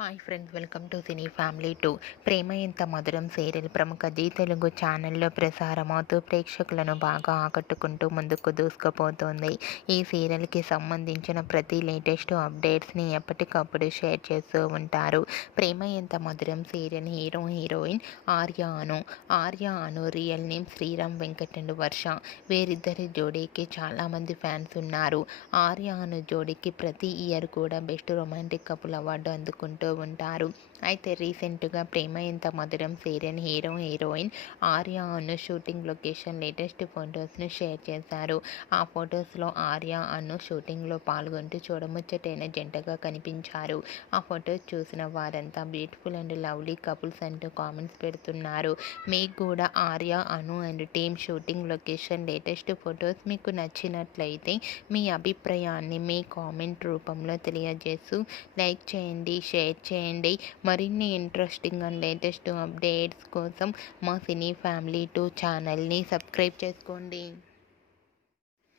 Hi friends, welcome to cine family 2. ప్రేమ ఎంత మధురం serial ప్రముఖ జీ తెలుగు ఛానల్లో ప్రసారమవుతూ ప్రేక్షకులను బాగా ఆకట్టుకుంటూ ముందుకు దూసుకుపోతోంది. ఈ సీరియల్కి సంబంధించిన ప్రతి లేటెస్ట్ అప్డేట్స్ని ఎప్పటికప్పుడు షేర్ చేస్తూ ఉంటారు. ప్రేమ ఎంత మధురం serial hero heroine Arya Anu real name Sriram Venkat and Varsha. వీరిద్దరి జోడీకి చాలామంది ఫ్యాన్స్ ఉన్నారు. ఆర్య అను జోడీకి ప్రతి ఇయర్ కూడా బెస్ట్ రొమాంటిక్ కపుల్ అవార్డు అందుకుంటూ ఉంటారు. అయితే రీసెంట్గా ప్రేమ ఎంత మధురం సీరియల్ హీరో హీరోయిన్ ఆర్య అను షూటింగ్ లొకేషన్ లేటెస్ట్ ఫొటోస్ను షేర్ చేశారు. ఆ ఫొటోస్లో ఆర్య అను షూటింగ్లో పాల్గొంటూ చూడముచ్చటైన జంటగా కనిపించారు. ఆ ఫొటోస్ చూసిన వారంతా బ్యూటిఫుల్ అండ్ లవ్లీ కపుల్స్ అంటూ కామెంట్స్ పెడుతున్నారు. మీకు కూడా Arya Anu and team shooting location latest photos మీకు నచ్చినట్లయితే మీ అభిప్రాయాన్ని మీ కామెంట్ రూపంలో తెలియజేస్తూ లైక్ చేయండి, షేర్ చేయండి. మరిన్ని ఇంట్రెస్టింగ్ అండ్ లేటెస్ట్ అప్డేట్స్ కోసం మా సినీ ఫ్యామిలీ 2 ఛానల్ని సబ్స్క్రైబ్ చేసుకోండి.